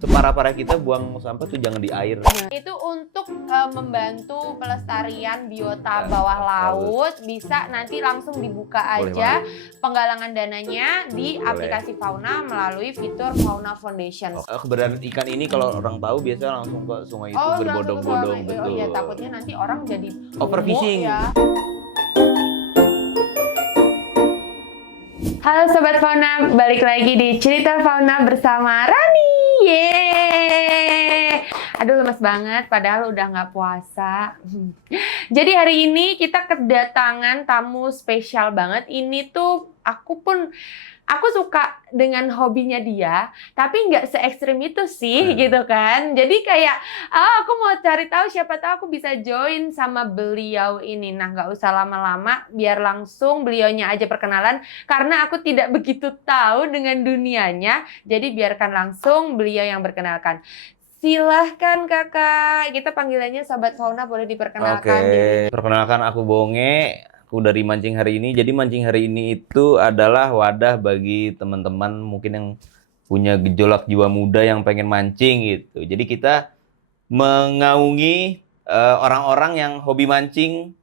Separah-parah kita buang sampah tuh jangan di air. Itu untuk membantu pelestarian biota bawah laut. Bisa nanti langsung dibuka aja penggalangan dananya di aplikasi Fauna melalui fitur Fauna Foundation. Keberadaan ikan ini kalau orang tahu biasa langsung ke sungai itu langsung ke berbodong-bodong. sungai. Betul. Oh iya, takutnya nanti orang jadi Overfishing. ya. Halo Sobat Fauna, balik lagi di Cerita Fauna bersama Rani. Yeay! Aduh, lemes banget, padahal udah nggak puasa. Jadi hari ini kita kedatangan tamu spesial banget. Ini tuh aku suka dengan hobinya dia, tapi nggak se-ekstrim itu sih, gitu kan. Jadi kayak, aku mau cari tahu, siapa tahu aku bisa join sama beliau ini. Nah, nggak usah lama-lama, biar langsung beliaunya aja perkenalan, karena aku tidak begitu tahu dengan dunianya. Jadi biarkan langsung beliau yang berkenalkan. Silahkan kakak, kita panggilannya Sobat Fauna, boleh diperkenalkan diri. Perkenalkan, aku Bonge. Aku dari Mancing Hari Ini. Jadi Mancing Hari Ini itu adalah wadah bagi teman-teman mungkin yang punya gejolak jiwa muda yang pengen mancing gitu. Jadi kita mengaungi orang-orang yang hobi mancing,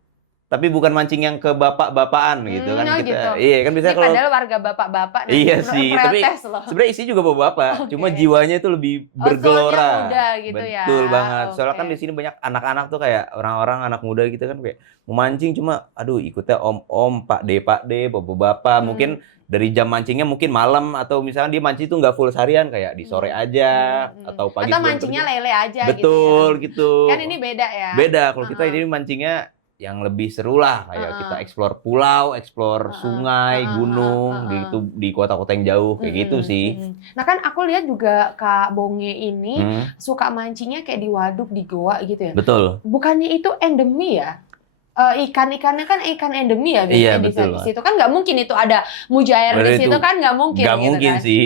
tapi bukan mancing yang ke bapak-bapakan gitu kan kita. Gitu. Iya kan biasanya kalau padahal warga bapak-bapak iya sih, tapi loh. sebenarnya isi juga bapak-bapak, cuma jiwanya itu lebih bergelora. Muda gitu Betul ya. banget. Soalnya kan di sini banyak anak-anak tuh kayak orang-orang anak muda gitu kan kayak mau mancing cuma aduh ikutnya om-om, Pak D, bapak-bapak. Mungkin dari jam mancingnya mungkin malam atau misalnya dia mancing tuh nggak full seharian kayak di sore aja atau pagi. Atau mancingnya lele aja betul, gitu. Kan ini beda ya. Beda kalau kita jadi mancingnya yang lebih seru lah kayak kita eksplor pulau, eksplor sungai, gunung gitu di kota-kota yang jauh kayak gitu sih. Nah kan aku lihat juga Kak Bonge ini suka mancingnya kayak di waduk, di goa gitu ya. Betul. Bukannya itu endemi ya? Ikan-ikannya kan ikan endemi ya biasanya di situ kan nggak mungkin itu ada mujair di situ kan nggak mungkin. Nggak gitu mungkin kan? sih,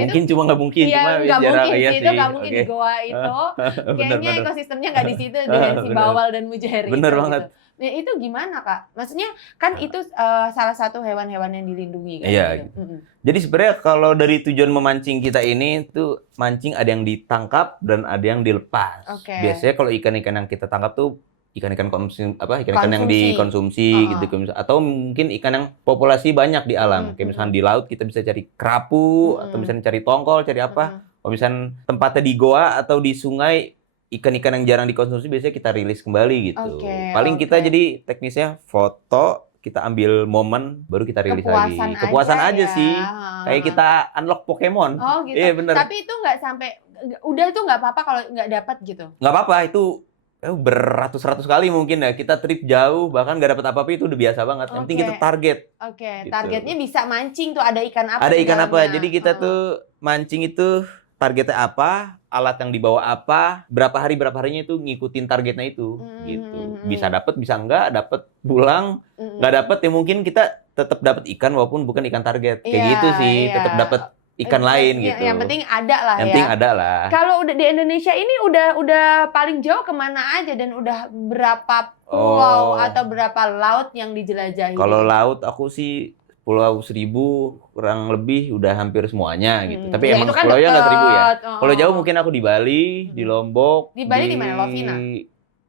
mungkin itu, cuma nggak mungkin. Iya nggak mungkin sih itu nggak mungkin di goa itu. Kayaknya ekosistemnya nggak di situ dengan si bawal dan mujair. Bener itu, banget. Gitu. Nah, itu gimana Kak? Maksudnya kan itu salah satu hewan-hewan yang dilindungi kan? Iya. Gitu. Jadi sebenarnya kalau dari tujuan memancing kita ini tuh mancing ada yang ditangkap dan ada yang dilepas. Biasanya kalau ikan-ikan yang kita tangkap tuh ikan-ikan ikan-ikan yang dikonsumsi gitu, atau mungkin ikan yang populasi banyak di alam. Kayak misalnya di laut kita bisa cari kerapu atau misalnya cari tongkol, cari apa. Kalau misalnya tempatnya di goa atau di sungai, ikan-ikan yang jarang dikonsumsi biasanya kita rilis kembali gitu. Paling kita jadi teknisnya foto, kita ambil momen baru kita rilis lagi. Kepuasan aja sih. Kayak kita unlock Pokemon. Oh gitu. Iya bener. Tapi itu nggak sampai, udah itu nggak apa-apa kalau nggak dapat gitu? Nggak apa-apa, itu beratus-ratus kali mungkin ya. Kita trip jauh, bahkan nggak dapat apa-apa itu udah biasa banget. Yang penting kita target. Gitu. Targetnya bisa mancing tuh, ada ikan apa? Ada ikan apa, jadi kita tuh mancing itu targetnya apa, alat yang dibawa apa, berapa harinya itu ngikutin targetnya itu, gitu. Bisa dapat, bisa enggak, dapat pulang, nggak dapat ya mungkin kita tetap dapat ikan walaupun bukan ikan target, kayak gitu sih, tetap dapat ikan lain gitu. Yang penting ada lah Yang penting ada lah. Kalau udah di Indonesia ini udah paling jauh kemana aja dan udah berapa pulau atau berapa laut yang dijelajahi? Kalau laut aku sih Pulau Seribu kurang lebih udah hampir semuanya gitu. Tapi emang kan pulaunya nggak 1000 ya. Kalau jauh mungkin aku di Bali, di Lombok. Di Bali di mana? Lovina?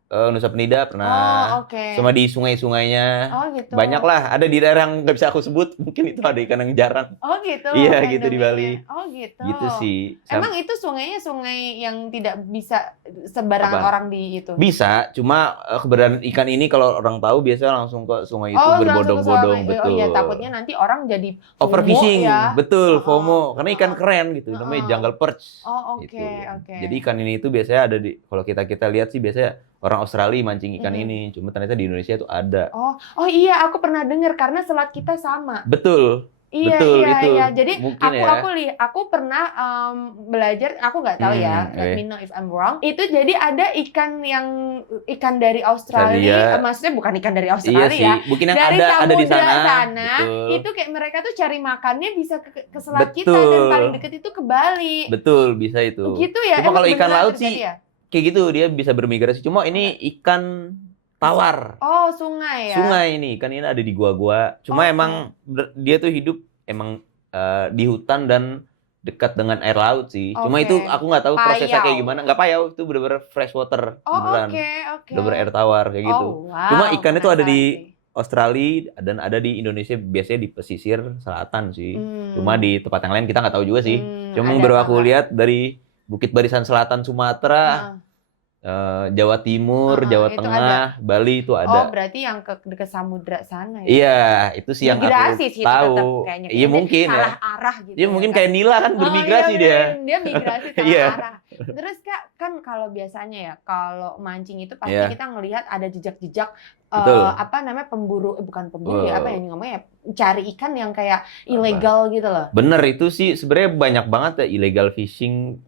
Nusa Penida pernah. Sama di sungai-sungainya. Gitu. Banyak lah. Ada di daerah yang nggak bisa aku sebut. Mungkin itu ada ikan yang jarang. Gitu. Iya gitu di Bali. Gitu. Gitu sih. Emang itu sungainya sungai yang tidak bisa sembarangan orang di itu? Bisa. Cuma keberadaan ikan ini kalau orang tahu biasanya langsung ke sungai itu berbodong-bodong. Betul. Iya, takutnya nanti orang jadi overfishing. Ya. Betul, FOMO. Karena ikan keren gitu. Namanya jungle perch. Gitu. Jadi ikan ini itu biasanya ada di, kalau kita lihat sih biasanya orang Australia mancing ikan ini. Cuma ternyata di Indonesia itu ada. Oh iya, aku pernah dengar karena selat kita sama. Betul. Iya. Jadi mungkin aku pernah belajar, aku nggak tahu ya, let me know if I'm wrong. Itu jadi ada ikan dari Australia, maksudnya bukan ikan dari Australia ya. Mungkin yang dari ada di sana. Itu kayak mereka tuh cari makannya bisa ke selat kita dan paling deket itu ke Bali. Betul, bisa itu. Gitu ya. Cuma kalau ikan laut sih kayak gitu, dia bisa bermigrasi. Cuma ini ikan tawar. Sungai ya? Sungai ini, ikan ini ada di gua-gua. Cuma emang dia tuh hidup emang di hutan dan dekat dengan air laut sih. Cuma itu aku nggak tahu prosesnya kayak gimana. Nggak payau, itu bener-bener fresh water beneran. Bener-bener air tawar kayak gitu. Cuma ikan itu ada di Australia dan ada di Indonesia, biasanya di pesisir selatan sih. Cuma di tempat yang lain kita nggak tahu juga sih. Cuma baru aku lihat dari Bukit Barisan Selatan Sumatera, Jawa Timur, Jawa Tengah, Bali itu ada. Oh, berarti yang ke samudra sana ya? Iya, itu sih yang migrasi aku sih tahu. Kayaknya. Iya mungkin salah arah gitu. Iya mungkin kayak Nila kan bermigrasi dia. Dia migrasi salah arah. Terus Kak, kan kalau biasanya ya kalau mancing itu pasti kita ngelihat ada jejak-jejak pemburu, bukan pemburu ya, apa yang ngomongnya, cari ikan yang kayak ilegal gitu loh. Bener, itu sih sebenarnya banyak banget ya illegal fishing,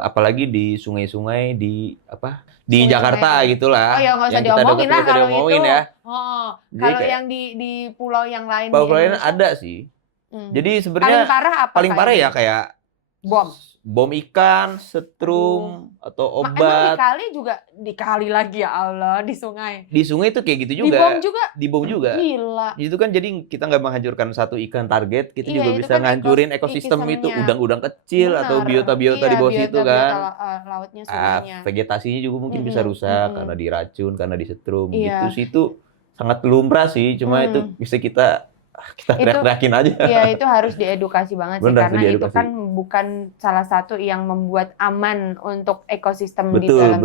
apalagi di sungai-sungai di Jakarta gitulah. Oh ya nggak usah diomongin lah kalau itu. Ya. Kalau yang di pulau yang lain. Pulau lain ada sih. Jadi sebenarnya paling parah ya kayak bom ikan, setrum, atau obat. Emang dikali lagi ya Allah, di sungai. Di sungai itu kayak gitu juga. Di bom juga. Gila. Itu kan jadi kita nggak menghancurkan satu ikan target, kita juga bisa ngancurin ekosistem itu, udang-udang kecil atau biota-biota di bawah situ kan. Lautnya, sungainya. Vegetasinya juga mungkin bisa rusak karena diracun, karena disetrum gitu sih. Itu sangat lumrah sih, cuma itu bisa kita teriak-teriakin aja. Iya, itu harus diedukasi banget sih, karena itu kan bukan salah satu yang membuat aman untuk ekosistem di dalam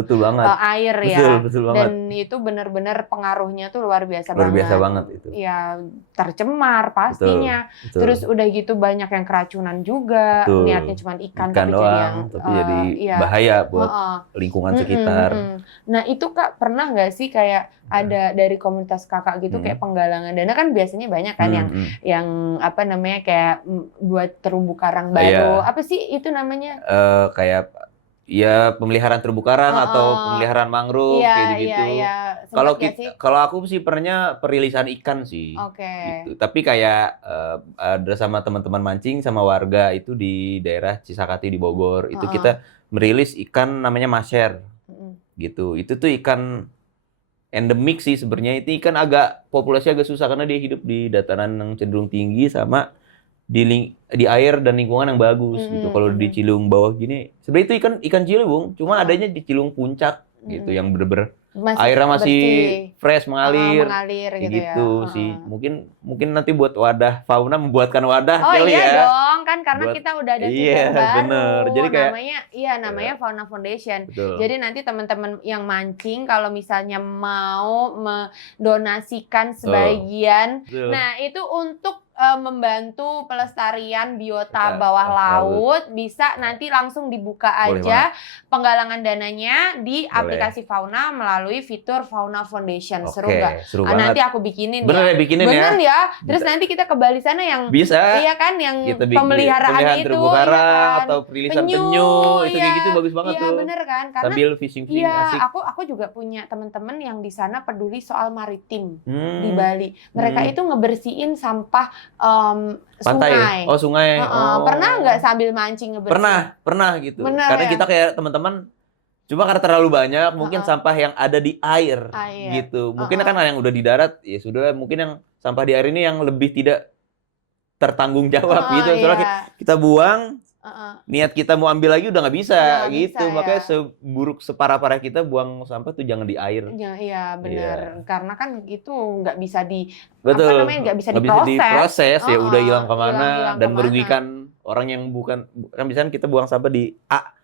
air ya. Betul banget. Dan itu benar-benar pengaruhnya tuh luar biasa banget. Luar biasa banget itu. Ya, tercemar pastinya. Betul. Terus udah gitu banyak yang keracunan juga. Niatnya cuma ikan tapi doang, jadi bahaya buat lingkungan sekitar. Nah, itu Kak pernah nggak sih kayak ada dari komunitas Kakak gitu kayak penggalangan dana, kan biasanya banyak kan yang apa namanya kayak buat terumbu karang baru. Apa sih itu namanya? Kayak pemeliharaan terumbu karang atau pemeliharaan mangrove kayak gitu. Kalau aku sih pernahnya perilisan ikan sih. Gitu. Tapi kayak ada sama teman-teman mancing sama warga itu di daerah Cisakati di Bogor. Itu kita merilis ikan namanya masher. Gitu. Itu tuh ikan endemik sih sebenarnya. Itu ikan populasi agak susah karena dia hidup di dataran yang cenderung tinggi sama di air dan lingkungan yang bagus gitu. Kalau di Ciliwung bawah gini, sebenarnya itu ikan Ciliwung, cuma adanya di Ciliwung Puncak gitu, yang bener-bener airnya masih fresh, mengalir gitu sih. Mungkin nanti buat wadah fauna, membuatkan wadah kali ya. Oh iya dong, kan karena kita udah ada fitur baru. Bener. Jadi kayak namanya Fauna Foundation. Betul. Jadi nanti teman-teman yang mancing kalau misalnya mau mendonasikan sebagian, nah itu untuk membantu pelestarian biota bawah laut, bisa nanti langsung dibuka aja penggalangan dananya di aplikasi Fauna melalui fitur Fauna Foundation. Seru nggak? Nanti aku bikinin Bener ya. Terus nanti kita ke Bali sana yang iya kan, yang pemeliharaan pemeliharaan itu terumbu karang kan? atau perilisan penyu itu kayak gitu bagus banget tuh. Iya bener kan, karena sambil fishing asik. Aku juga punya teman-teman yang di sana peduli soal maritim di Bali. Mereka itu ngebersihin sampah pantai. Sungai. Sungai. Pernah nggak sambil mancing ngebersihin? Pernah gitu. Karena kita kayak teman-teman, cuma karena terlalu banyak mungkin sampah yang ada di air. Gitu. Mungkin kan yang udah di darat ya sudah, mungkin yang sampah di air ini yang lebih tidak tertanggung jawab gitu. Soalnya kita buang, niat kita mau ambil lagi udah nggak bisa gitu. Makanya seburuk separah-parah kita buang sampah tuh jangan di air. Iya benar. Karena kan itu nggak bisa nggak bisa diproses ya, udah hilang kemana dan merugikan orang yang bukan misalnya kita buang sampah di A.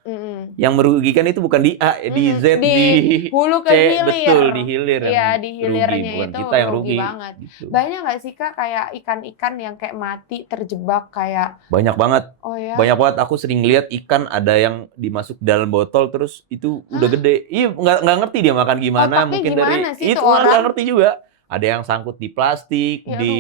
Yang merugikan itu bukan di A, di Z, di hulu ke C, hilir. Betul, di hilir. Iya, di hilirnya bukan itu kita yang rugi banget. Gitu. Banyak nggak sih Kak kayak ikan-ikan yang kayak mati terjebak kayak? Banyak banget. Oh ya. Banyak banget. Aku sering lihat ikan ada yang dimasuk dalam botol terus itu udah gede. Iya, nggak ngerti dia makan gimana. Mungkin gimana dari itu nggak ngerti juga. Ada yang sangkut di plastik, ya, di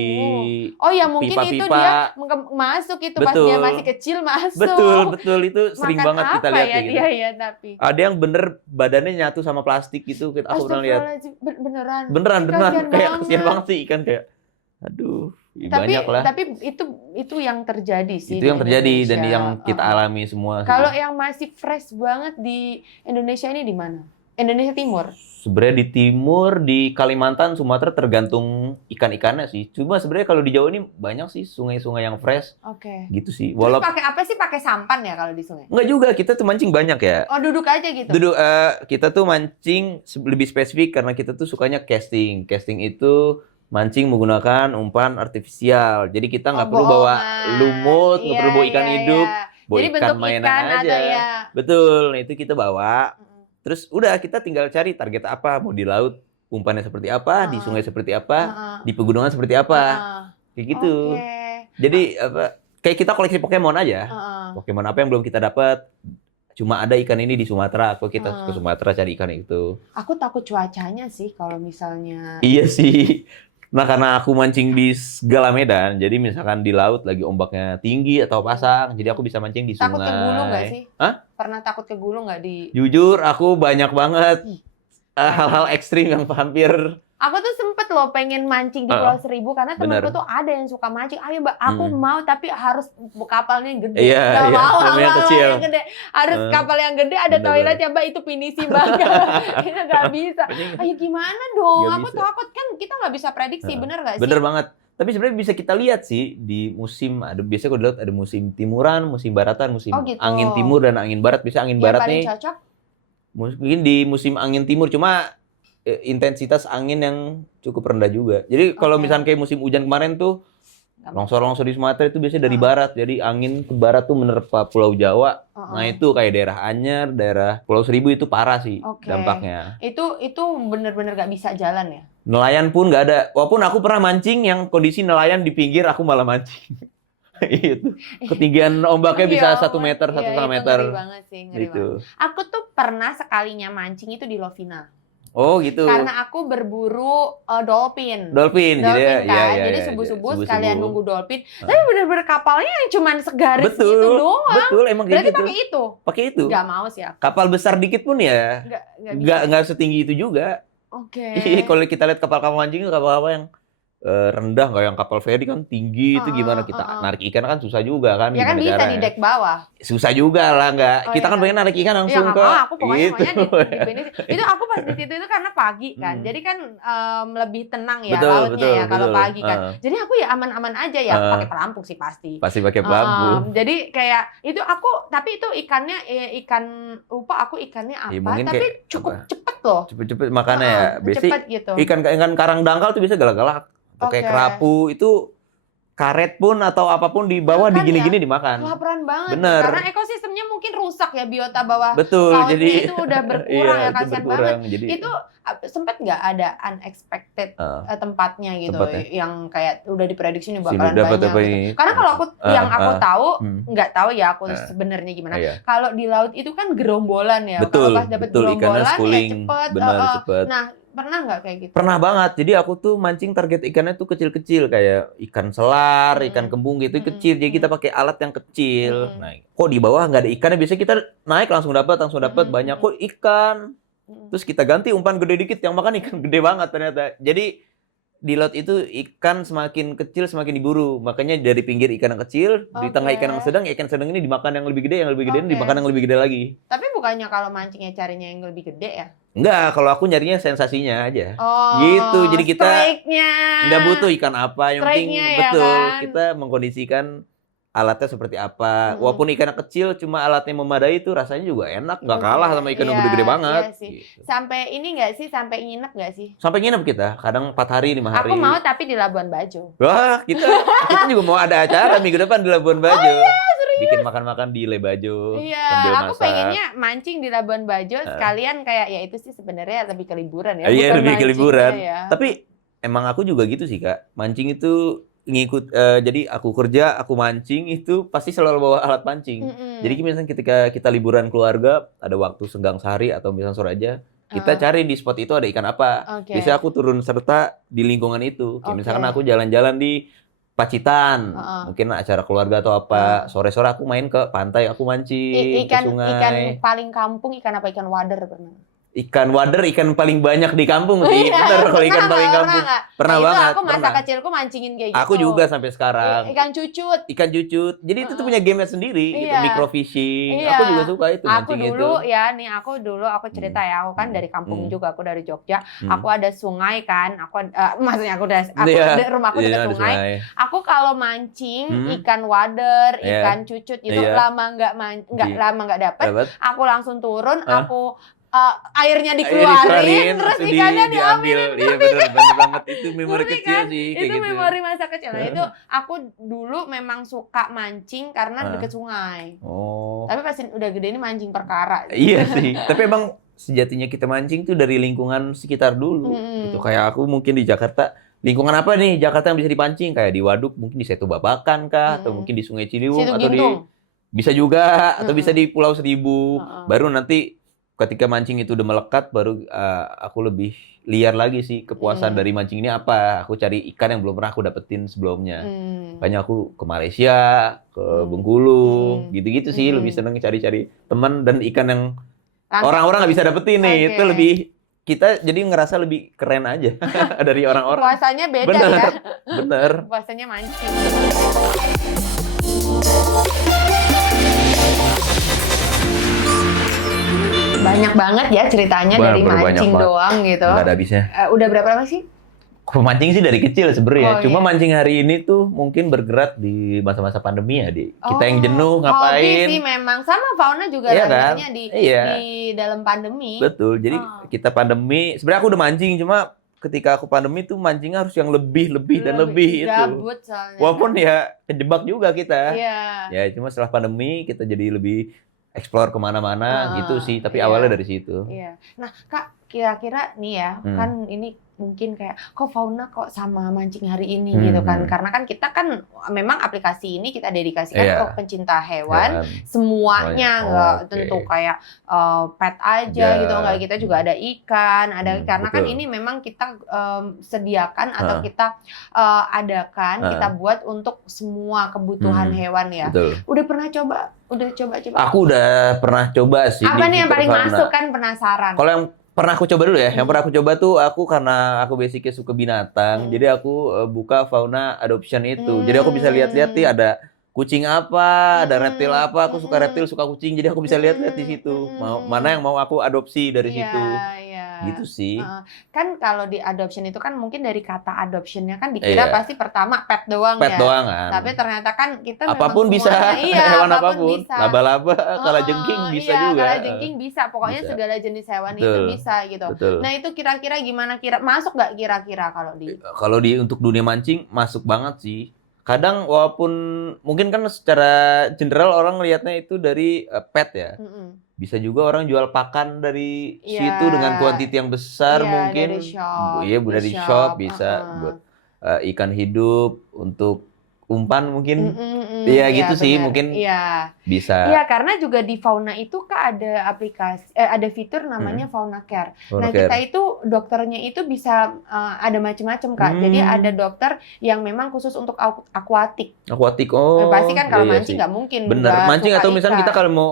mungkin pipa-pipa. Itu dia masuk itu pas dia masih kecil masuk. Betul itu sering makan banget kita lihat kayak gitu. Iya, tapi ada yang bener badannya nyatu sama plastik gitu, aku pernah lihat. Beneran kayak kasihan banget sih ikan kayak. Aduh, banyak lah. Tapi itu yang terjadi sih. Itu yang terjadi dan yang kita alami semua. Kalau yang masih fresh banget di Indonesia ini di mana? Indonesia Timur. Sebenarnya di timur, di Kalimantan, Sumatera tergantung ikan-ikannya sih. Cuma sebenarnya kalau di Jawa ini banyak sih sungai-sungai yang fresh. Oke. Gitu sih. Terus pakai apa sih? Pakai sampan ya kalau di sungai? Enggak juga, kita tuh mancing banyak ya. Oh, duduk aja gitu. Kita tuh mancing lebih spesifik karena kita tuh sukanya casting. Casting itu mancing menggunakan umpan artifisial. Jadi kita nggak perlu bawa lumut, nggak perlu bawa ikan hidup, bawa jadi ikan mainan aja. Atau ya... Betul, nah itu kita bawa. Terus udah kita tinggal cari target apa, mau di laut umpannya seperti apa, di sungai seperti apa, di pegunungan seperti apa, kayak gitu. Jadi apa? Kayak kita koleksi Pokemon aja. Pokemon apa yang belum kita dapat? Cuma ada ikan ini di Sumatera, aku kita ke Sumatera cari ikan itu. Aku takut cuacanya sih kalau misalnya. Iya sih. Nah karena aku mancing di segala medan, jadi misalkan di laut lagi ombaknya tinggi atau pasang, jadi aku bisa mancing di sungai. Takut ke gulung nggak sih? Hah? Pernah takut ke gulung nggak di? Jujur aku banyak banget hal-hal ekstrim yang hampir. Aku tuh sempet loh pengen mancing di Pulau Seribu karena temenku tuh ada yang suka mancing. Ayo Mbak, aku mau tapi harus kapalnya yang gede. Iya, mau yang kecil. Yang gede. Harus kapal yang gede, ada toilet ya Mbak, itu pinisi banget. Kita nggak bisa. Ayo gimana dong? Aku takut kan kita nggak bisa prediksi, bener nggak sih? Bener banget. Tapi sebenarnya bisa kita lihat sih di musim, biasanya kalau di laut ada musim timuran, musim baratan, musim angin timur dan angin barat. Bisa angin barat nih. Yang paling cocok? Mungkin di musim angin timur, cuma intensitas angin yang cukup rendah juga. Jadi kalau misalnya kayak musim hujan kemarin tuh, longsor-longsor di Sumatera itu biasanya dari barat. Jadi angin ke barat tuh menerpa Pulau Jawa. Nah itu kayak daerah Anyer, daerah Pulau Seribu itu parah sih dampaknya. Itu bener-bener gak bisa jalan ya? Nelayan pun nggak ada. Walaupun aku pernah mancing yang kondisi nelayan di pinggir, aku malah mancing. Itu ketinggian ombaknya bisa 1 meter, 1,5 meter. Ngeri banget sih, ngeri banget. Aku tuh pernah sekalinya mancing itu di Lovina. Oh gitu. Karena aku berburu dolphin. Dolphin kan? Ya, jadi subuh-subuh sekalian nunggu dolphin. Tapi bener-bener kapalnya yang cuma segaris gitu doang. Betul, emang kayak gitu. Berarti pakai itu? Pakai itu. Gak mau sih aku. Kapal besar dikit pun ya, nggak setinggi itu juga. Oke. Kalau kita lihat kapal-kapal mancing itu kapal-kapal yang rendah, nggak yang kapal feri kan tinggi, itu gimana kita narik ikan kan susah juga kan. Ya kan bisa di dek bawah. Susah juga lah, nggak. Kita kan pengen narik ikan langsung ke. Aku pokoknya maunya di finish. Itu aku pas di situ itu karena pagi kan, jadi kan lebih tenang ya lautnya ya kalau pagi kan. Jadi aku ya aman-aman aja ya, pakai pelampung sih pasti. Pasti pakai pelampung. Jadi kayak itu aku, tapi itu ikannya lupa aku ikannya apa, tapi cukup cepet loh. Cepet-cepet makannya ya. Cepet gitu. Ikan karang dangkal tuh bisa galak-galak. Kayak kerapu itu karet pun atau apapun di bawah digini-gini dimakan. Kelaparan banget. Bener. Karena ekosistemnya mungkin rusak ya, biota bawah. Betul, lautnya jadi itu udah berkurang ya, kasihan banget. Jadi, itu sempat nggak ada unexpected tempatnya gitu yang kayak udah diprediksi nih bakalan banyak gitu. Karena kalau aku tahu, nggak tahu ya aku sebenarnya gimana. Kalau di laut itu kan gerombolan ya. Kalau pas dapet gerombolan ya cepet. Nah, pernah nggak kayak gitu? Pernah banget. Jadi aku tuh mancing target ikannya tuh kecil-kecil kayak ikan selar, ikan kembung gitu kecil. Jadi kita pakai alat yang kecil. Nah, kok di bawah nggak ada ikannya? Biasanya kita naik langsung dapat banyak kok ikan. Terus kita ganti umpan gede dikit yang makan ikan gede banget ternyata. Jadi di laut itu ikan semakin kecil semakin diburu. Makanya dari pinggir ikan yang kecil, di tengah ikan yang sedang, ikan sedang ini dimakan yang lebih gede, yang lebih gede ini dimakan yang lebih gede lagi. Tapi bukannya kalau mancingnya carinya yang lebih gede ya? Enggak, kalau aku nyarinya sensasinya aja. Gitu. Jadi kita nggak butuh ikan apa, yang penting betul kita mengkondisikan alatnya seperti apa. Walaupun ikan kecil cuma alatnya memadai itu rasanya juga enak, nggak kalah sama ikan yang gede-gede banget. Iya sih. Gitu. Sampai ini nggak sih, sampai nginep nggak sih? Sampai nginep kita, kadang 4 hari, 5 hari. Aku mau tapi di Labuan Bajo. Wah, kita juga mau ada acara minggu depan di Labuan Bajo. Oh iya, serius? Bikin makan-makan di Lebajo. Iya, aku pengennya mancing di Labuan Bajo sekalian kayak ya itu sih sebenarnya lebih ke liburan ya. Iya, lebih ke liburan. Ya. Tapi emang aku juga gitu sih, Kak. Mancing itu jadi aku kerja, aku mancing itu pasti selalu bawa alat pancing. Jadi misalnya ketika kita liburan keluarga, ada waktu senggang sehari atau misalnya sore aja, kita cari di spot itu ada ikan apa. Biasanya aku turun serta di lingkungan itu. Kayak misalkan aku jalan-jalan di Pacitan, mungkin acara keluarga atau apa. Sore-sore aku main ke pantai, aku mancing ke sungai. Ikan paling kampung ikan apa? Ikan wader pernah? ikan wader, ikan paling banyak di kampung sih. Bener kalau ikan paling kampung. Pernah banget. Aku masa kecilku mancingin kayak gitu. Aku juga sampai sekarang. Ikan cucut. Ikan cucut. Jadi itu tuh punya game-nya sendiri, gitu. Microfishing. Iya. Aku juga suka itu mancing itu. Aku dulu aku cerita ya, aku kan dari kampung juga, aku dari Jogja. Aku ada sungai kan. Maksudnya rumahku dekat sungai. Aku kalau mancing ikan wader, ikan cucut itu lama nggak dapet. Aku langsung turun, airnya dikeluarin, terus ikannya diambil. Iya bener banget, itu memori kecil kan? sih. Itu gitu. memori masa kecil. Nah, itu aku dulu memang suka mancing karena deket sungai. Tapi pas udah gede ini mancing perkara. Iya sih, tapi emang sejatinya kita mancing tuh dari lingkungan sekitar dulu. Gitu. Kayak aku mungkin di Jakarta, lingkungan apa nih Jakarta yang bisa dipancing? Kayak di Waduk, mungkin di Setu Babakan kah? Atau mungkin di Sungai Ciliwung, atau bisa juga, atau bisa di Pulau Seribu. Baru nanti ketika mancing itu udah melekat, baru aku lebih liar lagi sih kepuasan dari mancing ini apa. Aku cari ikan yang belum pernah aku dapetin sebelumnya. Makanya aku ke Malaysia, ke Bengkulu, gitu-gitu sih. Lebih seneng cari-cari teman dan ikan yang orang-orang nggak bisa dapetin nih. Itu lebih, kita jadi ngerasa lebih keren aja dari orang-orang. Puasanya beda ya. Bener. Puasanya mancing. Banyak banget ya ceritanya dari mancing doang gitu. Nggak ada habisnya. Udah berapa lama sih? Mancing sih dari kecil sebenarnya. Cuma mancing hari ini tuh mungkin bergerak di masa-masa pandemi ya, kita yang jenuh ngapain. Hobi sih memang, sama Fauna juga lahirnya di dalam pandemi. Betul. Jadi kita pandemi, sebenarnya aku udah mancing, cuma ketika aku pandemi tuh mancingnya harus yang lebih dan lebih itu. Gabut soalnya. Walaupun ya kejebak juga kita. Iya. Ya cuma setelah pandemi kita jadi lebih explore kemana-mana gitu sih, tapi awalnya dari situ. Iya. Nah, Kak, kira-kira nih ya, kan ini mungkin kayak kok Fauna kok sama mancing hari ini gitu kan, karena kan kita kan memang aplikasi ini kita dedikasikan untuk pencinta hewan semuanya, nggak tentu kayak pet aja gitu, nggak, kita juga ada ikan, karena kan ini memang kita sediakan atau kita adakan, kita buat untuk semua kebutuhan hewan ya. Udah pernah coba? Aku udah pernah coba sih. Apa nih yang paling masuk kan, penasaran? Kalau yang pernah aku coba dulu ya. Yang pernah aku coba tuh karena aku basicnya suka binatang. Jadi aku buka Fauna Adoption itu. Jadi aku bisa lihat-lihat nih ada kucing apa, ada reptil apa. Aku suka reptil, suka kucing. Jadi aku bisa lihat-lihat di situ. Mana yang mau aku adopsi dari situ. Gitu sih. Kan kalau di adoption itu kan mungkin dari kata adoptionnya kan dikira pasti pertama pet doang ya. Pet doang kan. Tapi ternyata kan kita apapun bisa. Hewan apapun. Bisa. Laba-laba, kalajengking bisa juga. Kalajengking bisa. Pokoknya segala jenis hewan itu bisa gitu. Nah itu kira-kira gimana? Masuk nggak kira-kira kalau di untuk dunia mancing masuk banget sih. Kadang walaupun mungkin kan secara general orang lihatnya itu dari pet ya. Bisa juga orang jual pakan dari situ dengan kuantiti yang besar mungkin. Dari shop bisa buat ikan hidup untuk umpan mungkin. Gitu sih mungkin bisa. Iya, karena juga di Fauna itu Kak ada aplikasi ada fitur namanya Fauna Care. Kita itu dokternya itu bisa ada macam-macam Kak. Jadi ada dokter yang memang khusus untuk akuatik. Akuatik. Pasti kan kalau mancing nggak mungkin. Bener, mancing atau misalnya kita kalau mau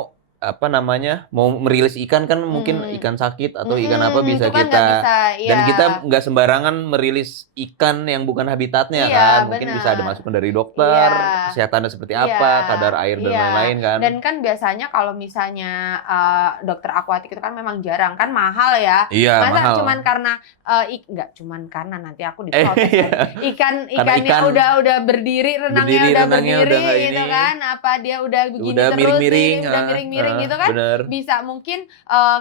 mau merilis ikan kan mungkin ikan sakit atau ikan apa bisa kan kita dan iya. kita nggak sembarangan merilis ikan yang bukan habitatnya kan, mungkin bisa ada masukan dari dokter kesehatannya seperti apa, kadar air dan lain-lain kan. Dan kan biasanya kalau misalnya dokter akuatik itu kan memang jarang, kan mahal ya. Masa mahal. Nggak cuman karena nanti aku diprotes ikannya udah berdiri, renangnya udah berdiri gitu kan, apa dia udah begini udah terus miring-miring, udah miring-miring gitu kan. Bisa mungkin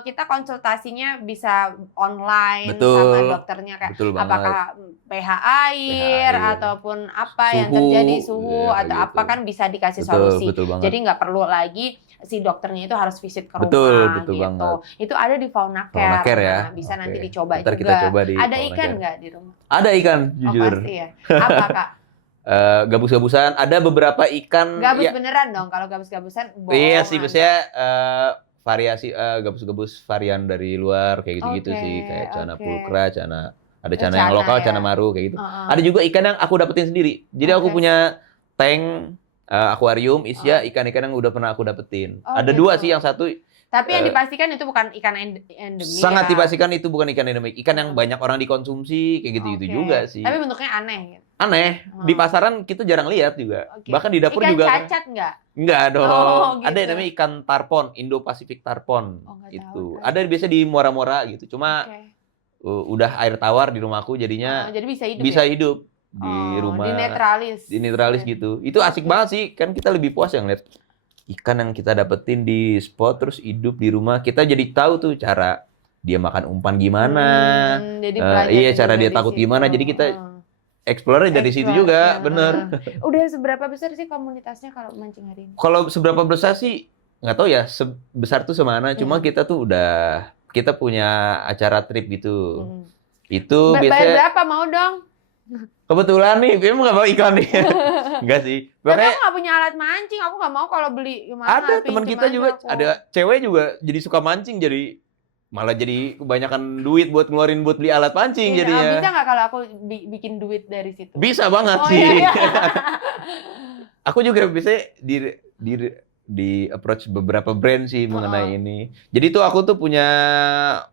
kita konsultasinya bisa online sama dokternya kayak apakah pH air ataupun apa suhu, yang terjadi suhu atau apa kan bisa dikasih solusi. Jadi nggak perlu lagi si dokternya itu harus visit ke rumah gitu. Banget. Itu ada di Fauna Care. Ya. Bisa nanti dicoba Ntar juga. Kita coba di ada ikan nggak di rumah? Ada ikan, jujur. Pasti ya. Apa Kak? Gabus-gabusan, ada beberapa ikan. Gabus beneran dong, kalau gabus-gabusan bohong. Iya sih, biasanya variasi gabus-gabus varian dari luar kayak gitu-gitu sih, kayak cana pulkra, ada cana yang lokal, cana maru kayak gitu. Ada juga ikan yang aku dapetin sendiri. Jadi aku punya tank akuarium isinya ikan-ikan yang udah pernah aku dapetin. Ada dua sih, yang satu Tapi yang dipastikan itu bukan ikan endemik. Sangat dipastikan itu bukan ikan endemik. Ikan yang banyak orang dikonsumsi kayak gitu-gitu juga sih. Tapi bentuknya aneh gitu. Aneh. Di pasaran kita jarang lihat juga. Bahkan di dapur ikan juga. Ikan cacat nggak? Nggak dong. Gitu. Ada yang namanya ikan tarpon, Indo-Pacific tarpon. Itu. Tahu. Ada biasa di muara-muara gitu. Cuma udah air tawar di rumahku jadinya jadi bisa hidup di rumah. Dinetralis gitu. Itu asik banget sih. Kan kita lebih puas yang lihat ikan yang kita dapetin di spot terus hidup di rumah. Kita jadi tahu tuh cara dia makan umpan gimana. Iya, cara dia takut gimana. Jadi kita explore dari situ juga, bener. Udah seberapa besar sih komunitasnya kalau mancing hari ini? Kalau seberapa besar sih nggak tahu ya. Besar tuh semana. Cuma kita tuh kita punya acara trip gitu. Itu biasanya. Berapa mau dong? Kebetulan nih, emang nggak mau ikan nih. Enggak sih. Tapi aku nggak punya alat mancing, aku nggak mau kalau beli gimana. Ada teman kita juga, ada cewek juga jadi suka mancing, jadi malah jadi kebanyakan duit buat ngeluarin buat beli alat mancing jadinya. Bisa nggak kalau aku bikin duit dari situ? Bisa banget sih. Iya. Aku juga bisa di approach beberapa brand sih mengenai ini. Jadi tuh aku tuh punya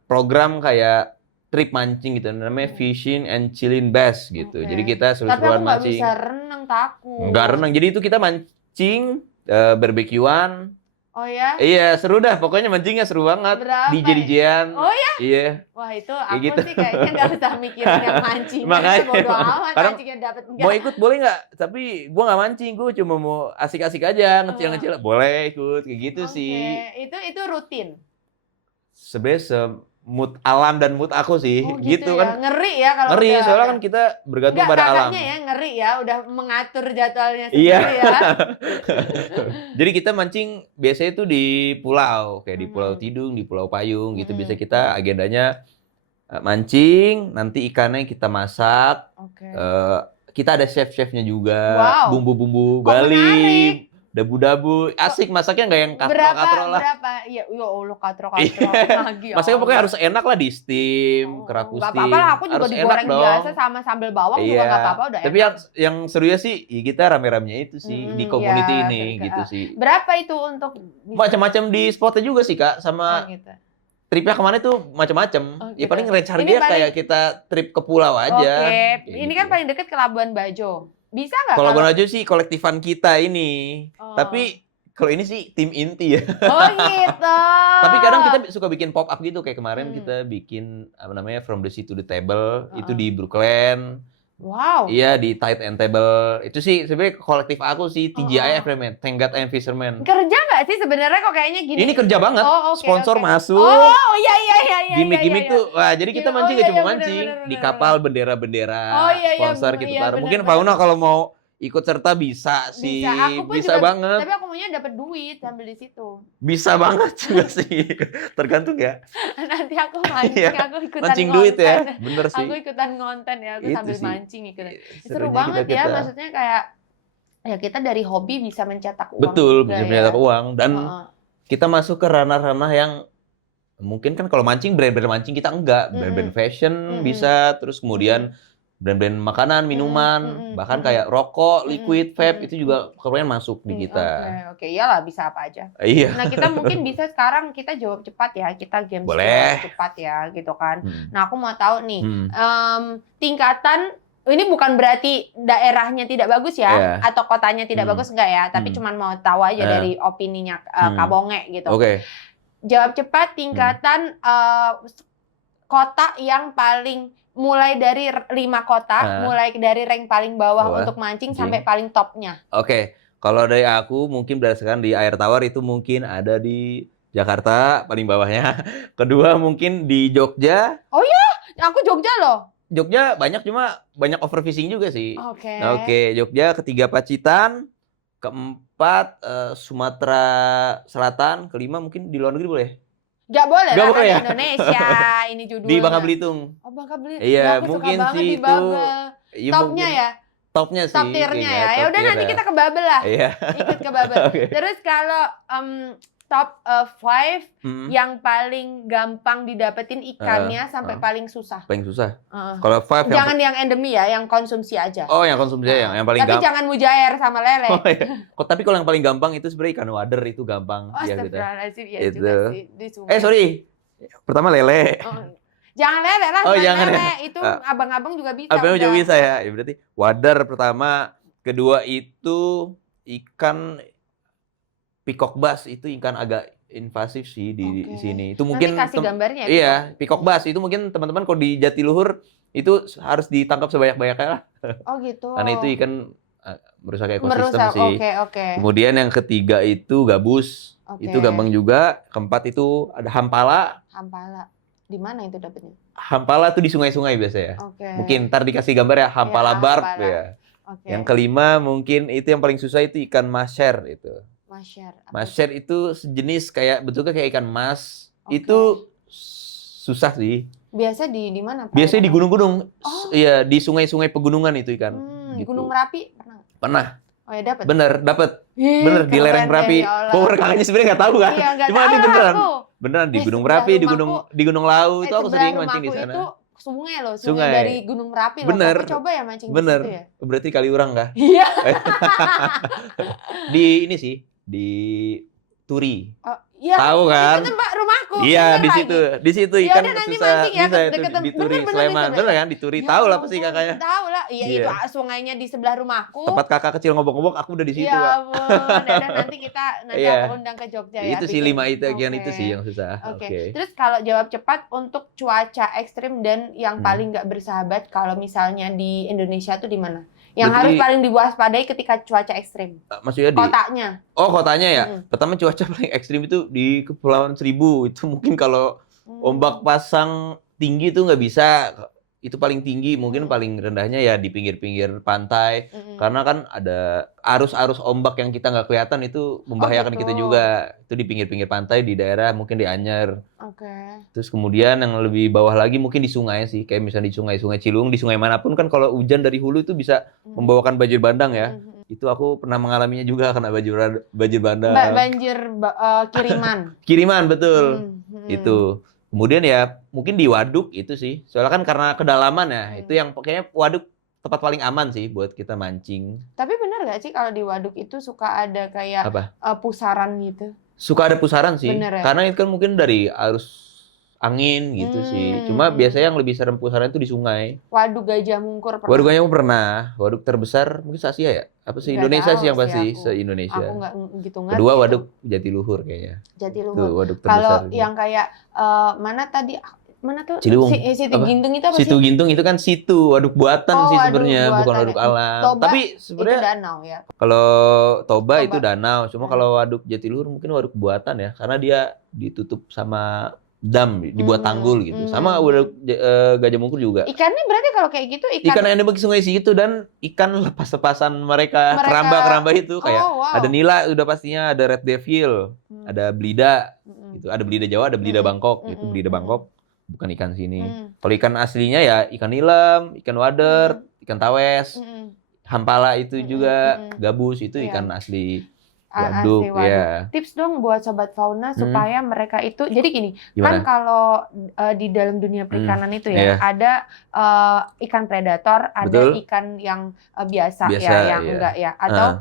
program kayak trip mancing gitu, namanya Fishing and Chilling Bass gitu. Jadi kita seru-seruan mancing. Tapi aku nggak bisa renang, takut. Nggak renang, jadi itu kita mancing, barbekyuan. Oh ya? Iya, seru dah. Pokoknya mancingnya seru banget. Berapa? DJ-DJ-an. Oh ya? Iya. Wah itu aku gitu. sih kayaknya nggak usah mikirin yang mancing. Makanya. Bodo amat mancingnya dapet enggak. Mau ikut boleh nggak? Tapi gua nggak mancing, gua cuma mau asik-asik aja, ngecil-ngecil. Boleh ikut, kayak gitu sih. Itu rutin? Sebenarnya mood alam dan mood aku sih, gitu ya. kan. Ngeri ya kalau ngeri, soalnya kan kita bergantung pada alam. Ya ngeri ya, udah mengatur jadwalnya sendiri ya. Jadi kita mancing biasanya itu di pulau, kayak di Pulau Tidung, di Pulau Payung gitu. Bisa kita agendanya mancing, nanti ikannya kita masak. Kita ada chef-chefnya juga, bumbu-bumbu Bali. Dabu-dabu, asik masaknya nggak yang katro-katro lah. Berapa? Ya Allah katro-katro lagi. Masaknya pokoknya harus enak lah, di steam, kerak steam. Gak apa-apa lah, aku juga digoreng biasa sama sambal bawang juga nggak apa-apa, udah Tapi enak. yang serunya sih, kita rame-ramenya itu sih, di community ini gitu sih. Berapa itu untuk? Macam-macam di spotnya juga sih Kak, sama tripnya kemana tuh macam-macam. Ya paling range harganya kayak kita trip ke pulau aja. Ini kan paling deket ke Labuan Bajo. Bisa nggak? Kalau Labuan Bajo sih kolektifan kita ini. Tapi kalau ini sih tim inti ya. Oh gitu. Tapi kadang kita suka bikin pop up gitu, kayak kemarin kita bikin apa namanya From the Sea to the Table itu di Brooklyn. Wow. Iya di Tide and Table. Itu sih sebenarnya kolektif aku sih TGIF namanya, Thank God I'm Fisherman. Kerja nggak sih sebenarnya kok kayaknya gini? Ini kerja banget. Sponsor masuk. Oh iya. Gimik-gimik tuh. Wah, jadi kita mancing nggak cuma mancing. Di kapal bendera-bendera sponsor kita taruh. Mungkin Fauna kalau mau ikut serta bisa sih. Bisa banget. Tapi aku maunya dapat duit sambil di situ. Bisa banget juga sih. Tergantung ya. Nanti aku mancing, aku ikutan mancing duit ya. Bener sih. Aku ikutan konten ya, aku sambil mancing ikutan. Seru Serunya banget ya, maksudnya kayak ya kita dari hobi bisa mencetak uang. Betul, bisa mencetak uang dan kita masuk ke ranah-ranah yang mungkin kan kalau mancing brand-brand mancing kita enggak, brand-brand fashion bisa, terus kemudian brand-brand makanan, minuman, bahkan kayak rokok, liquid, vape itu juga kemudian masuk di kita. Oke, iyalah bisa apa aja. Iya. Nah kita mungkin bisa sekarang kita jawab cepat ya, kita games jawab cepat ya, gitu kan. Nah aku mau tahu nih, tingkatan ini bukan berarti daerahnya tidak bagus ya, atau kotanya tidak bagus enggak ya, tapi cuma mau tahu aja dari opininya Kak Bonge gitu. Jawab cepat tingkatan kota yang paling mulai dari 5 kota, mulai dari rank paling bawah untuk mancing sampai paling topnya. Kalau dari aku mungkin berdasarkan di air tawar itu mungkin ada di Jakarta paling bawahnya. Kedua mungkin di Jogja. Oh ya, aku Jogja loh. Jogja banyak, cuma banyak overfishing juga sih. Oke. Jogja, ketiga Pacitan, keempat Sumatera Selatan, kelima mungkin di luar negeri boleh? Gak boleh lah kan ya? Indonesia ini judulnya. Di Bangka Belitung. Oh Bangka Belitung. Iya, aku mungkin suka sih itu. Topnya ya? Topnya sih. Top tiernya ya. Ya udah nanti kita ke Babel lah. Iya. Ikut ke Babel. Terus kalau top 5 yang paling gampang didapetin ikannya sampai paling susah. Paling susah. Kalau 5 jangan yang endemi ya, yang konsumsi aja. Oh, yang konsumsi yang paling gampang. Tapi jangan mujair sama lele. Oh, iya. Tapi kalau yang paling gampang itu sebenarnya ikan wader itu gampang. Astagfirullahaladzim, ya itu. juga sih. Di sungai. Sorry. Pertama lele. Jangan lele lah, jangan lele. Itu abang-abang juga bisa. Abang juga bisa ya. Berarti wader pertama, kedua itu ikan peacock bass, itu ikan agak invasif sih di sini. Itu mungkin nanti kasih gambarnya ya. Iya, peacock bass itu mungkin teman-teman kalau di Jatiluhur itu harus ditangkap sebanyak-banyaknya lah. Oh gitu. Karena itu ikan merusak ekosistem sih. Oke. Kemudian yang ketiga itu gabus. Itu gampang juga. Keempat itu ada hampala. Hampala. Di mana itu dapetnya? Hampala tuh di sungai-sungai biasa ya. Mungkin ntar dikasih gambar ya, hampala barb ya. Yang kelima mungkin itu yang paling susah itu ikan masher itu. Masher itu sejenis kayak bentuknya kayak ikan mas. Itu susah sih. Biasa di mana? Biasanya di gunung-gunung. Iya, di sungai-sungai pegunungan itu ikan. Di Gunung Merapi pernah? Pernah. Oh ya dapat. Dapat. Bener di lereng Merapi. Kok kakaknya sebenarnya nggak tahu kan? Iya, cuma ini beneran. Beneran di Gunung Merapi, di Gunung Lau itu aku sering mancing di sana. Itu sungai loh, sungai dari Gunung Merapi loh. Bener. Aku coba ya mancing di situ ya. Berarti kali urang kah? Iya. Di ini sih, di Turi. Iya. Tahu kan? Itu tempat rumahku. Iya, di situ ikan susah. Ya, bisa itu di Turi, Sleman. Bener kan? Di Turi. Tahu lah pasti kakaknya. Tahu lah. Iya, itu sungainya di sebelah rumahku. Tempat kakak kecil ngobok-ngobok, aku udah di situ. Ya ampun. Nanti aku undang ke Jogja ya. Itu sih 5 itu itu sih yang susah. Oke. Terus kalau jawab cepat untuk cuaca ekstrim dan yang paling nggak bersahabat kalau misalnya di Indonesia tuh di mana? Yang harus paling diwaspadai ketika cuaca ekstrim. Maksudnya kotanya. Kotanya ya. Pertama cuaca paling ekstrim itu di Kepulauan Seribu. Itu mungkin kalau ombak pasang tinggi itu nggak bisa. Itu paling tinggi, mungkin paling rendahnya ya di pinggir-pinggir pantai. Karena kan ada arus-arus ombak yang kita nggak kelihatan itu membahayakan kita juga. Itu di pinggir-pinggir pantai, di daerah mungkin di Anyer. Terus kemudian yang lebih bawah lagi mungkin di sungai sih. Kayak misalnya di Sungai Ciliwung, di sungai manapun kan kalau hujan dari hulu itu bisa membawakan banjir bandang ya. Itu aku pernah mengalaminya juga karena banjir bandang. Banjir kiriman. Kiriman, betul. Itu. Kemudian ya mungkin di waduk itu sih. Soalnya kan karena kedalaman ya. Itu yang kayaknya waduk tempat paling aman sih buat kita mancing. Tapi benar nggak sih kalau di waduk itu suka ada kayak pusaran gitu? Suka ada pusaran sih. Bener, ya? Karena itu kan mungkin dari arus angin gitu sih. Cuma biasanya yang lebih serem pusaran itu di sungai. Waduk Gajah Mungkur pernah? Waduk Gajah Mungkur pernah. Waduk terbesar mungkin se-Asia ya? Apa sih Indonesia sih yang pasti se-Indonesia. Aku nggak gitu ngerti. Kedua waduk Jatiluhur kayaknya. Jatiluhur. Itu waduk terbesar. Kalau yang kayak mana tuh? Ciliwung. Situ Gintung itu apa sih? Situ Gintung itu kan situ waduk buatan sih sebenarnya, bukan waduk alam. Toba, tapi sebenarnya itu danau ya. Kalau Toba itu danau, cuma kalau waduk Jatiluhur mungkin waduk buatan ya, karena dia ditutup sama dam, dibuat tanggul gitu. Sama waduk Gajah Mungkur juga. Ikannya berarti kalau kayak gitu ikan endemik sungai situ dan ikan lepas-lepasan mereka keramba-keramba itu kayak ada nila udah pastinya, ada red devil, ada belida gitu. Ada belida Jawa, ada belida Bangkok gitu. Belida Bangkok bukan ikan sini. Kalau ikan aslinya ya ikan nilem, ikan wader, ikan tawes, hampala itu juga, gabus itu ikan asli. Waduk, ya. Tips dong buat sobat fauna supaya mereka itu, jadi gini, Gimana? Kan kalau di dalam dunia perikanan itu ya ada ikan predator, ada ikan yang biasa ya, yang enggak ya, atau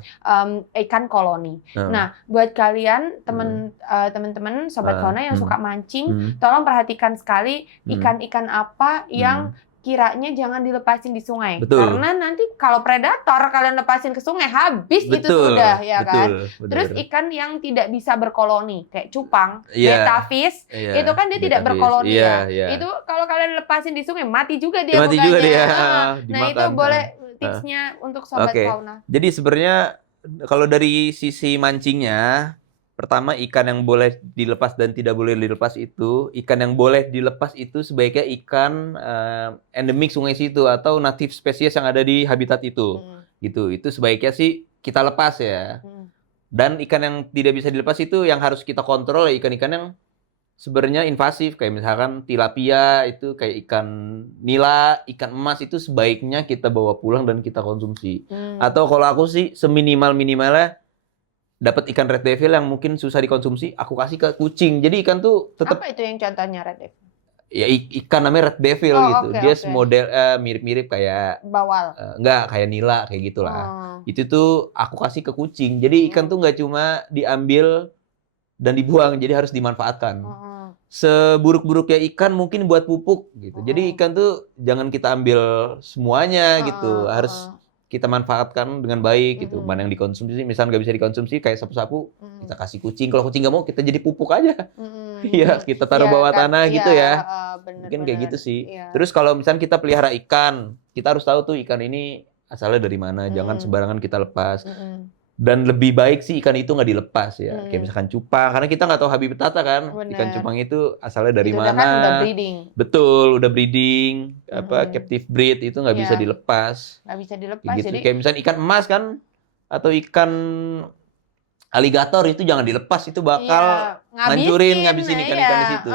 ikan koloni. Nah, buat kalian teman-teman sobat fauna yang suka mancing, tolong perhatikan sekali ikan-ikan apa yang kiranya jangan dilepasin di sungai. Karena nanti kalau predator kalian lepasin ke sungai habis itu sudah ya kan. Terus ikan yang tidak bisa berkoloni kayak cupang, betafish, itu kan dia tidak berkoloni ya. Itu kalau kalian lepasin di sungai mati juga dia. Mati juga dia. Nah, itu boleh tipsnya untuk sobat fauna. Jadi sebenarnya kalau dari sisi mancingnya, pertama ikan yang boleh dilepas dan tidak boleh dilepas itu, ikan yang boleh dilepas itu sebaiknya ikan endemik sungai situ atau native spesies yang ada di habitat itu. Gitu. Itu sebaiknya sih kita lepas ya. Dan ikan yang tidak bisa dilepas itu yang harus kita kontrol ya ikan-ikan yang sebenarnya invasif kayak misalkan tilapia itu kayak ikan nila, ikan emas itu sebaiknya kita bawa pulang dan kita konsumsi. Atau kalau aku sih seminimal-minimalnya dapat ikan red devil yang mungkin susah dikonsumsi, aku kasih ke kucing. Jadi ikan tuh tetap apa itu yang contohnya red devil? Ya ikan namanya red devil gitu. Oke, Dia oke. model mirip-mirip kayak bawal. Enggak kayak nila kayak gitulah. Itu tuh aku kasih ke kucing. Jadi ikan tuh nggak cuma diambil dan dibuang, jadi harus dimanfaatkan. Seburuk-buruknya ikan mungkin buat pupuk gitu. Jadi ikan tuh jangan kita ambil semuanya gitu. Harus kita manfaatkan dengan baik gitu. Mana yang dikonsumsi, misalnya nggak bisa dikonsumsi kayak sapu-sapu, kita kasih kucing. Kalau kucing nggak mau, kita jadi pupuk aja. Iya, kita taruh bawah tanah gitu ya. Mungkin kayak gitu sih. Terus kalau misalnya kita pelihara ikan, kita harus tahu tuh ikan ini asalnya dari mana. Jangan sembarangan kita lepas. Dan lebih baik sih ikan itu nggak dilepas ya. Kayak misalkan cupang, karena kita nggak tahu habitatnya kan. Ikan cupang itu asalnya dari itu mana. Kan udah breeding. Betul, udah breeding. Captive breed itu nggak bisa dilepas. Nggak bisa dilepas. Gitu. Jadi kayak misalnya ikan emas kan, atau ikan aligator itu jangan dilepas, itu bakal ngabisin ikan-ikan di situ.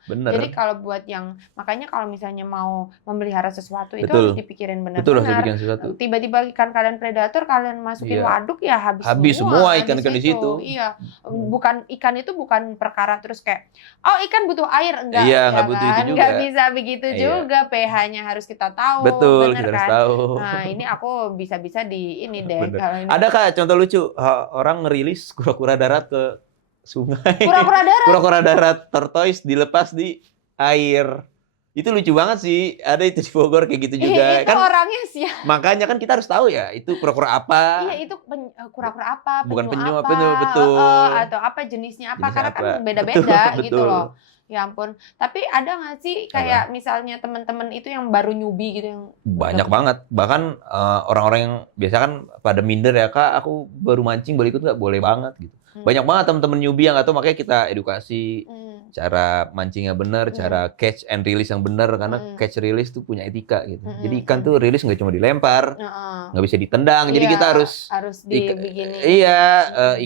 Bener. Jadi kalau buat yang, makanya kalau misalnya mau memelihara sesuatu itu Betul. harus dipikirin benar-benar. Betul, harus dipikirin sesuatu. Tiba-tiba ikan kalian predator, kalian masukin waduk ya habis semua ikan-ikan di situ. Iya, bukan ikan itu bukan perkara terus kayak, oh ikan butuh air, enggak. Iya, ya nggak butuh kan? itu juga. Nggak bisa begitu juga, pH-nya harus kita tahu. Betul, bener kita kan? harus tahu. Nah ini aku bisa-bisa di ini deh. Kalau ini. Ada Kak contoh lucu, orang ngerilis kura-kura darat ke sungai. Kura-kura darat? Kura-kura darat tortoise dilepas di air. Itu lucu banget sih. Ada itu di Bogor kayak gitu juga. Itu kan orangnya sih. Makanya kan kita harus tahu ya, itu kura-kura apa. Iya, itu kura-kura apa, bukan penyu apa, betul. Atau apa jenisnya apa, karena apa. kan beda-beda betul, gitu loh. Ya ampun. Tapi ada nggak sih kayak misalnya teman-teman itu yang baru newbie gitu yang banyak banget. Bahkan orang-orang yang biasa kan pada minder ya, Kak, aku baru mancing, boleh ikut nggak? Boleh banget gitu. Banyak banget teman-teman newbie yang nggak tahu, makanya kita edukasi cara mancingnya benar, cara catch and release yang benar, karena catch release tuh punya etika gitu. Jadi ikan tuh release nggak cuma dilempar, nggak bisa ditendang. Jadi kita harus dibikinin. Iya,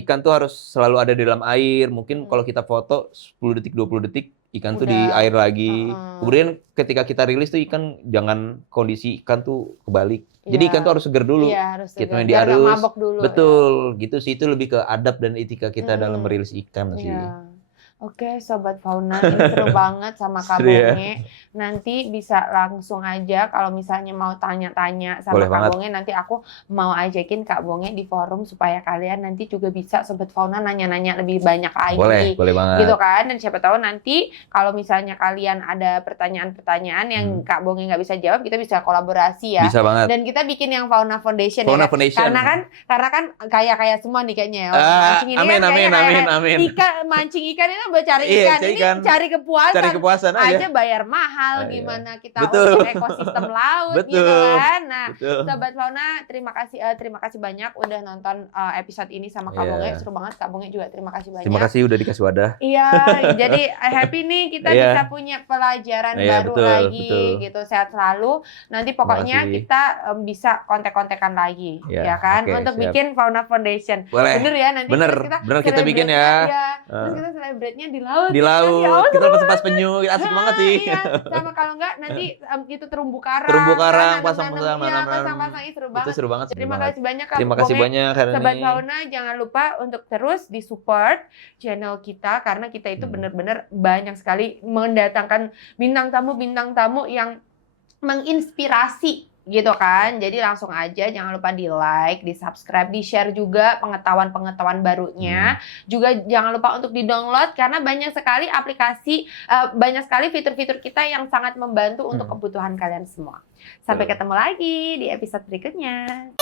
ikan tuh harus selalu ada di dalam air. Mungkin kalau kita foto 10 detik, 20 detik, ikan tuh di air lagi. Kemudian ketika kita rilis tuh ikan, jangan kondisi ikan tuh kebalik. Jadi ikan tuh harus seger dulu. Iya, harus seger. Kita main di arus. Mabok dulu. Betul, gitu sih. Itu lebih ke adab dan etika kita dalam merilis ikan sih. Oke, Sobat Fauna, ini seru banget sama Kak Bonge. Nanti bisa langsung aja kalau misalnya mau tanya-tanya sama Kak Bonge, nanti aku mau ajakin Kak Bonge di forum supaya kalian nanti juga bisa Sobat Fauna nanya-nanya lebih banyak lagi. Boleh banget. Gitu kan, dan siapa tahu nanti kalau misalnya kalian ada pertanyaan-pertanyaan yang Kak Bonge nggak bisa jawab, kita bisa kolaborasi ya. Bisa banget. Dan kita bikin yang Fauna Foundation Fauna ya. Foundation. Karena kan kaya semua nih kayaknya ya. Mancing ini amin. Mancing ikan itu buat cari ikan, ini cari kepuasan. Cari kepuasan aja bayar mahal, gimana kita Betul. untuk ekosistem laut gitu kan. Nah, Sobat Fauna, terima kasih banyak udah nonton episode ini sama Kak Bonge. Seru banget Kak Bonge juga, terima kasih banyak. Terima kasih udah dikasih wadah. Iya, jadi happy nih kita bisa punya pelajaran baru lagi gitu. Sehat selalu. Nanti pokoknya kita bisa kontek-kontekan lagi ya kan untuk bikin Fauna Foundation. Boleh. Bener ya nanti bener kita bikin ya. Terus kita celebrate-nya di laut. Di laut. Kita lepas penyu, asik banget sih. Iya, sama kalau enggak nanti itu terumbu karang. Terumbu karang, pasang-pasang seru banget. Itu seru banget. Terima kasih banyak Kak. Terima kasih banyak hari ini. Sobat Fauna, jangan lupa untuk terus di-support channel kita karena kita itu benar-benar banyak sekali mendatangkan bintang tamu yang menginspirasi gitu kan. Jadi langsung aja jangan lupa di-like, di-subscribe, di-share juga pengetahuan-pengetahuan barunya. Juga jangan lupa untuk di-download karena banyak sekali aplikasi, banyak sekali fitur-fitur kita yang sangat membantu untuk kebutuhan kalian semua. Sampai ketemu lagi di episode berikutnya.